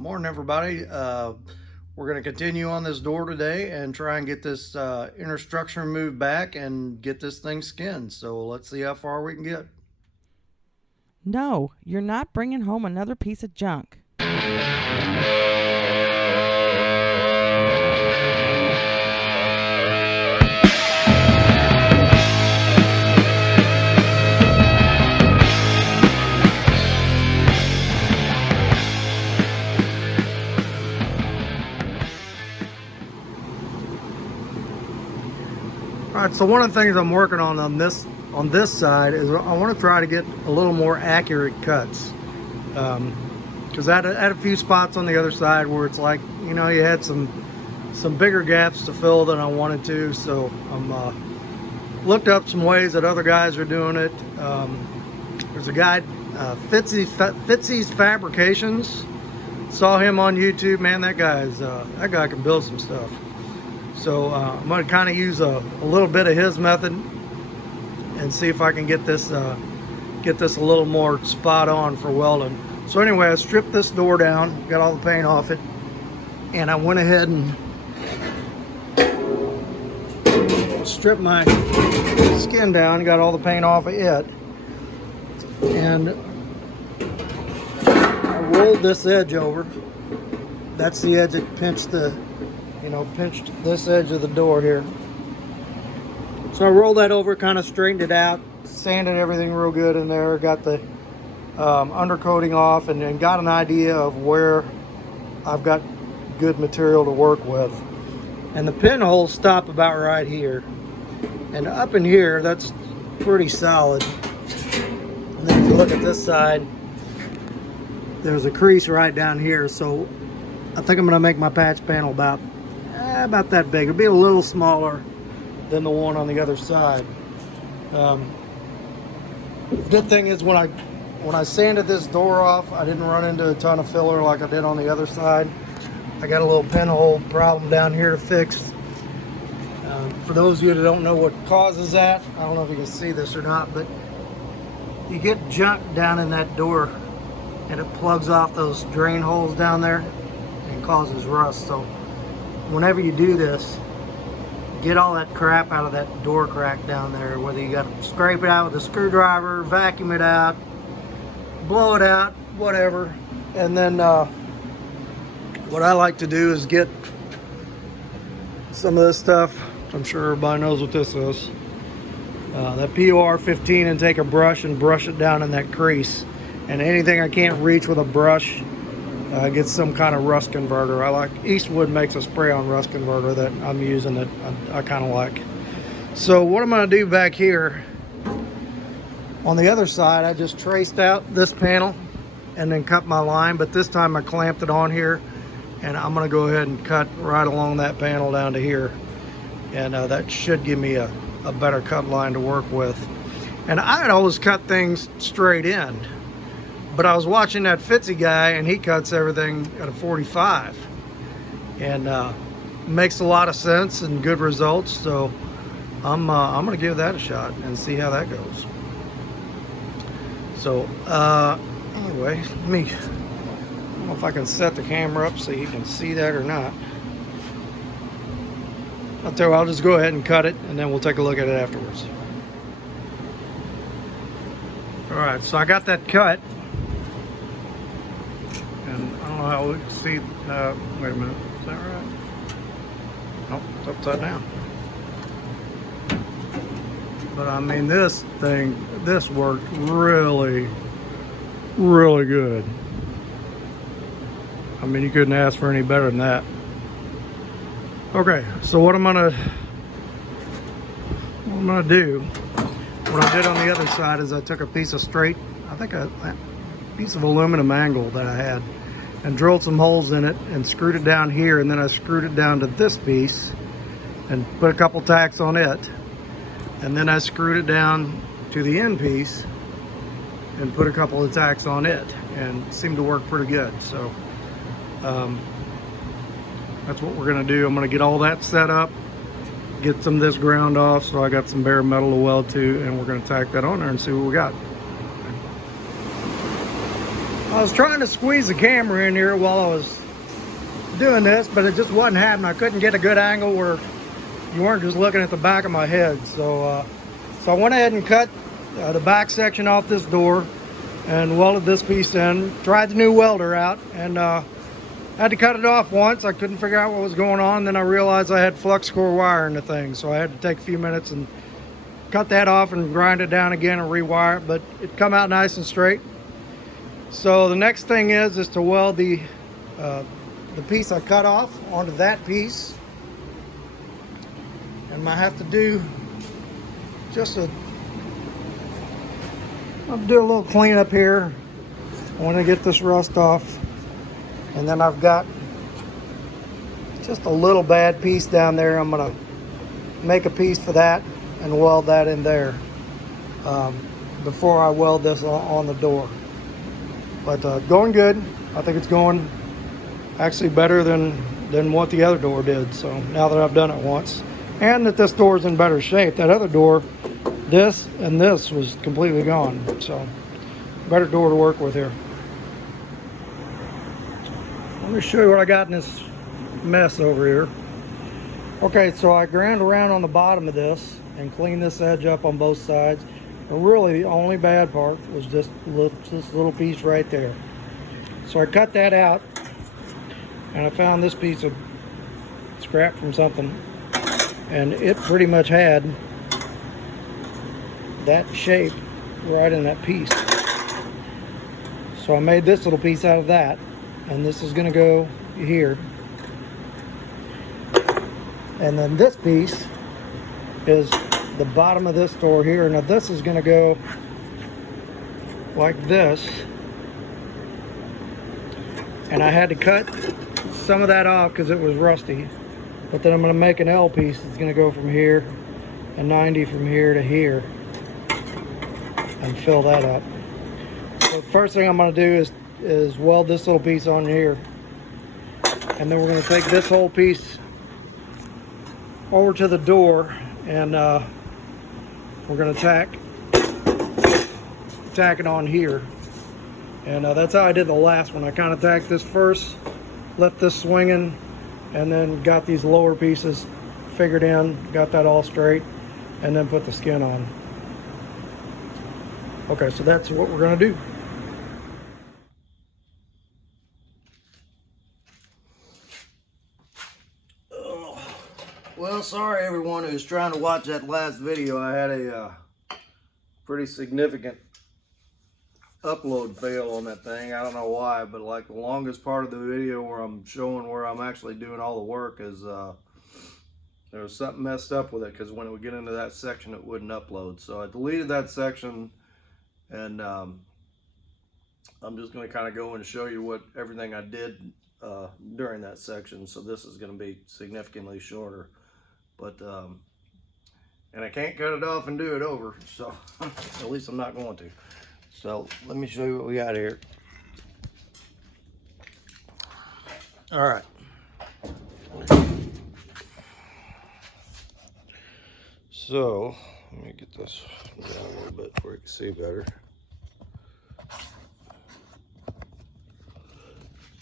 Morning, everybody. We're going to continue on this door today and try and get this inner structure moved back and get this thing skinned. So let's see how far we can get. No, you're not bringing home another piece of junk. All right, so one of the things I'm working on this side is I want to try to get a little more accurate cuts, because I had a few spots on the other side where it's like, you know, you had some bigger gaps to fill than I wanted to. So I'm looked up some ways that other guys are doing it. There's a guy, Fitzy's Fabrications. Saw him on YouTube. Man, that guy can build some stuff. So I'm going to kind of use a little bit of his method and see if I can get this a little more spot on for welding. So anyway, I stripped this door down, got all the paint off it, and I went ahead and stripped my skin down, got all the paint off of it, and I rolled this edge over. That's the edge that pinched this edge of the door here. So I rolled that over, kind of straightened it out, sanded everything real good in there, got the undercoating off, and got an idea of where I've got good material to work with. And the pinholes stop about right here. And up in here, that's pretty solid. And then if you look at this side, there's a crease right down here. So I think I'm going to make my patch panel about that big. It'll be a little smaller than the one on the other side. Good thing is when I sanded this door off, I didn't run into a ton of filler like I did on the other side. I got a little pinhole problem down here to fix. For those of you that don't know what causes that, I don't know if you can see this or not, but you get junk down in that door and it plugs off those drain holes down there and causes rust. So whenever you do this, get all that crap out of that door crack down there, whether you got to scrape it out with a screwdriver, vacuum it out, blow it out, whatever. And then what I like to do is get some of this stuff. I'm sure everybody knows what this is. That POR 15, and take a brush and brush it down in that crease. And anything I can't reach with a brush, get some kind of rust converter. I like Eastwood makes a spray on rust converter that I'm using that I kind of like. So what I'm going to do back here on the other side, I just traced out this panel and then cut my line, but this time I clamped it on here, and I'm going to go ahead and cut right along that panel down to here, and that should give me a better cut line to work with. And I'd always cut things straight in, but I was watching that Fitzy guy, and he cuts everything at a 45, and makes a lot of sense and good results. So I'm gonna give that a shot and see how that goes. So anyway, I don't know if I can set the camera up so you can see that or not. I'll tell you, I'll just go ahead and cut it, and then we'll take a look at it afterwards. All right, so I got that cut. And I don't know how we can see, wait a minute, is that right? Nope, it's upside down. But I mean, this worked really, really good. I mean, you couldn't ask for any better than that. Okay, so what I'm gonna do, what I did on the other side is I took a piece of a piece of aluminum angle that I had, and drilled some holes in it and screwed it down here, and then I screwed it down to this piece and put a couple tacks on it, and then I screwed it down to the end piece and put a couple of tacks on it, and it seemed to work pretty good. So that's what we're gonna do. I'm gonna get all that set up, get some of this ground off, so I got some bare metal to weld to, and we're gonna tack that on there and see what we got. I was trying to squeeze the camera in here while I was doing this, but it just wasn't happening. I couldn't get a good angle where you weren't just looking at the back of my head. So I went ahead and cut the back section off this door and welded this piece in. Tried the new welder out and had to cut it off once. I couldn't figure out what was going on. Then I realized I had flux core wire in the thing, so I had to take a few minutes and cut that off and grind it down again and rewire it, but it come out nice and straight. So the next thing is to weld the piece I cut off onto that piece. And I have to do just I'll do a little cleanup here. I want to get this rust off. And then I've got just a little bad piece down there. I'm gonna make a piece for that and weld that in there before I weld this on the door. But going good. I think it's going actually better than what the other door did. So now that I've done it once, and that this door is in better shape. That other door, this and this was completely gone. So better door to work with here. Let me show you what I got in this mess over here. Okay, so I ground around on the bottom of this and cleaned this edge up on both sides. But really the only bad part was just this little piece right there. So I cut that out and I found this piece of scrap from something, and it pretty much had that shape right in that piece. So I made this little piece out of that, and this is going to go here. And then this piece is the bottom of this door here. Now this is going to go like this, and I had to cut some of that off because it was rusty. But then I'm going to make an L piece that's going to go from here and 90 from here to here and fill that up. So the first thing I'm going to do is weld this little piece on here, and then we're going to take this whole piece over to the door, and we're going to tack it on here. And that's how I did the last one. I kind of tacked this first, left this swinging, and then got these lower pieces figured in, got that all straight, and then put the skin on. Okay, so that's what we're going to do. Well, sorry everyone who's trying to watch that last video. I had a pretty significant upload fail on that thing. I don't know why, but like the longest part of the video where I'm showing where I'm actually doing all the work is there was something messed up with it, because when it would get into that section it wouldn't upload. So I deleted that section, and I'm just going to kind of go and show you what everything I did during that section. So this is going to be significantly shorter, but and I can't cut it off and do it over, so at least I'm not going to. So let me show you what we got here. All right. So let me get this down a little bit where you can see better.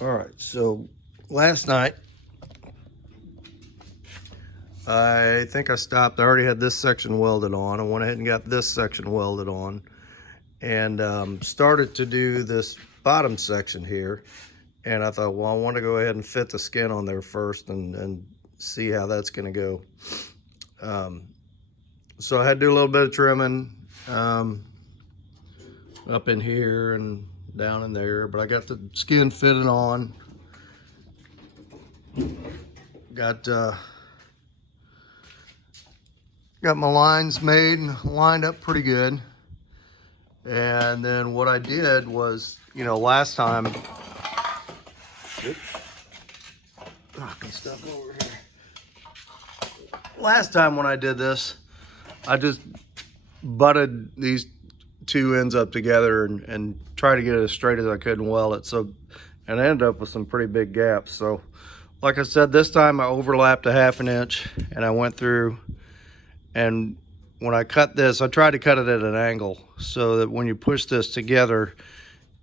All right, so last night, I think I stopped. I already had this section welded on. I went ahead and got this section welded on, and started to do this bottom section here. And I thought, well, I want to go ahead and fit the skin on there first and see how that's going to go. So I had to do a little bit of trimming up in here and down in there, but I got the skin fitted on. Got my lines made and lined up pretty good. And then what I did was, you know, last time, knocking stuff over here. Last time when I did this, I just butted these two ends up together and try to get it as straight as I could and weld it. So, and I ended up with some pretty big gaps. So like I said, this time I overlapped a 1/2 inch, and I went through, and when I cut this, I tried to cut it at an angle so that when you push this together,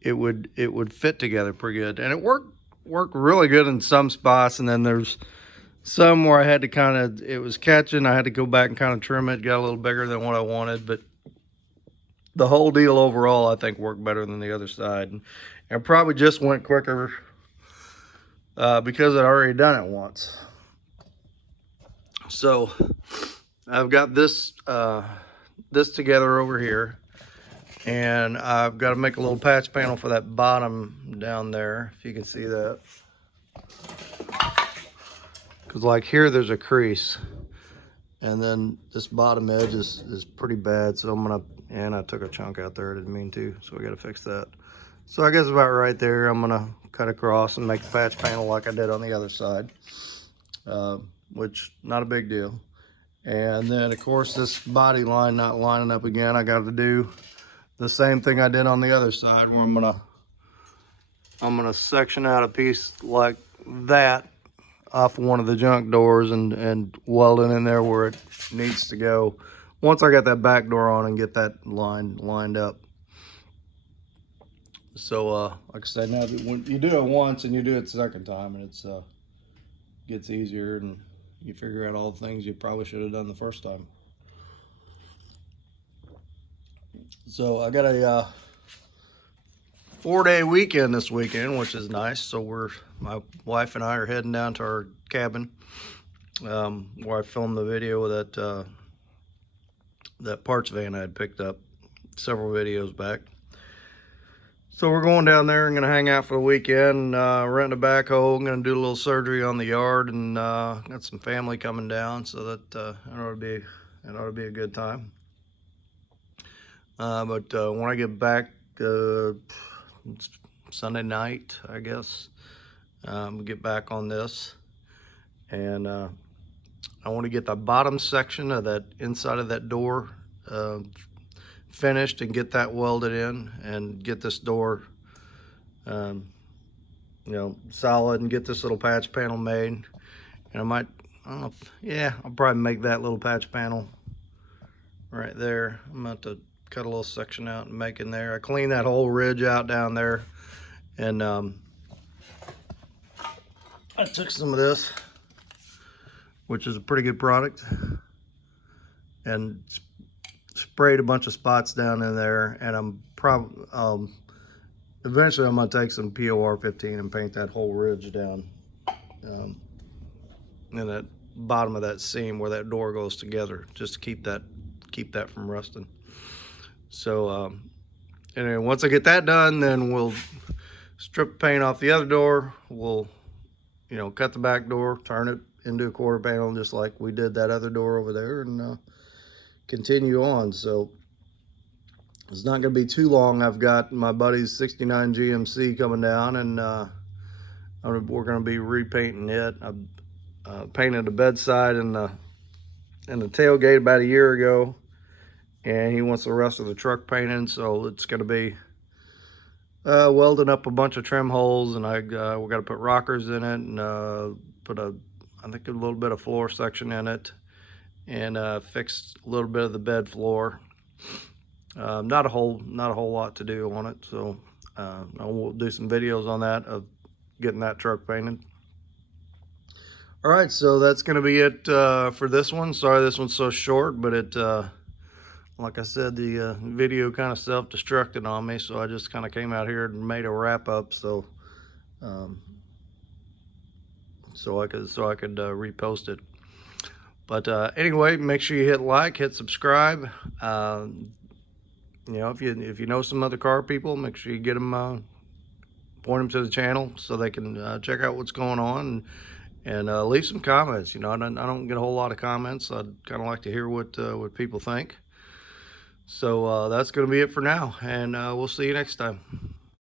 it would fit together pretty good. And it worked really good in some spots, and then there's some where I had to kind of, it was catching, I had to go back and kind of trim it, got a little bigger than what I wanted, but the whole deal overall I think worked better than the other side. And it probably just went quicker because I'd already done it once. So I've got this this together over here, and I've got to make a little patch panel for that bottom down there, if you can see that. Because like here there's a crease, and then this bottom edge is pretty bad, so I'm gonna, and I took a chunk out there, I didn't mean to, so we got to fix that. So I guess about right there I'm gonna cut across and make the patch panel like I did on the other side, which not a big deal. And then of course this body line not lining up again, I got to do the same thing I did on the other side, where I'm gonna section out a piece like that off one of the junk doors and weld it in there where it needs to go once I got that back door on and get that line lined up. So like I said, now when you do it once and you do it the second time, and it's gets easier, and you figure out all the things you probably should have done the first time. So I got a 4-day weekend this weekend, which is nice. So my wife and I are heading down to our cabin, where I filmed the video with that parts van I had picked up several videos back. So we're going down there and gonna hang out for the weekend, rent a backhoe. I'm gonna do a little surgery on the yard, and got some family coming down, so that it ought to be a good time. But when I get back Sunday night, I guess, get back on this, and I want to get the bottom section of that inside of that door finished and get that welded in, and get this door solid, and get this little patch panel made. And I don't know if, I'll probably make that little patch panel right there. I'm about to cut a little section out and make in there. I cleaned that whole ridge out down there, and I took some of this, which is a pretty good product, and sprayed a bunch of spots down in there. And I'm probably eventually I'm gonna take some POR 15 and paint that whole ridge down in that bottom of that seam where that door goes together, just to keep that from rusting. So anyway, once I get that done, then we'll strip paint off the other door. We'll cut the back door, turn it into a quarter panel just like we did that other door over there, and continue on. So it's not going to be too long. I've got my buddy's 69 GMC coming down, and we're going to be repainting it. I painted the bedside and the tailgate about a year ago, and he wants the rest of the truck painted, so it's going to be welding up a bunch of trim holes, and we're going to put rockers in it, and put I think a little bit of floor section in it, and fix a little bit of the bed floor. Not a whole lot to do on it, so we'll do some videos on that, of getting that truck painted. All right, so that's going to be it for this one. Sorry this one's so short, but it like I said, the video kind of self-destructed on me, so I just kind of came out here and made a wrap up, so I could repost it. But anyway, make sure you hit like, hit subscribe. If you know some other car people, make sure you get them, point them to the channel so they can check out what's going on, and leave some comments. I don't get a whole lot of comments. I'd kind of like to hear what people think. So that's going to be it for now, and we'll see you next time.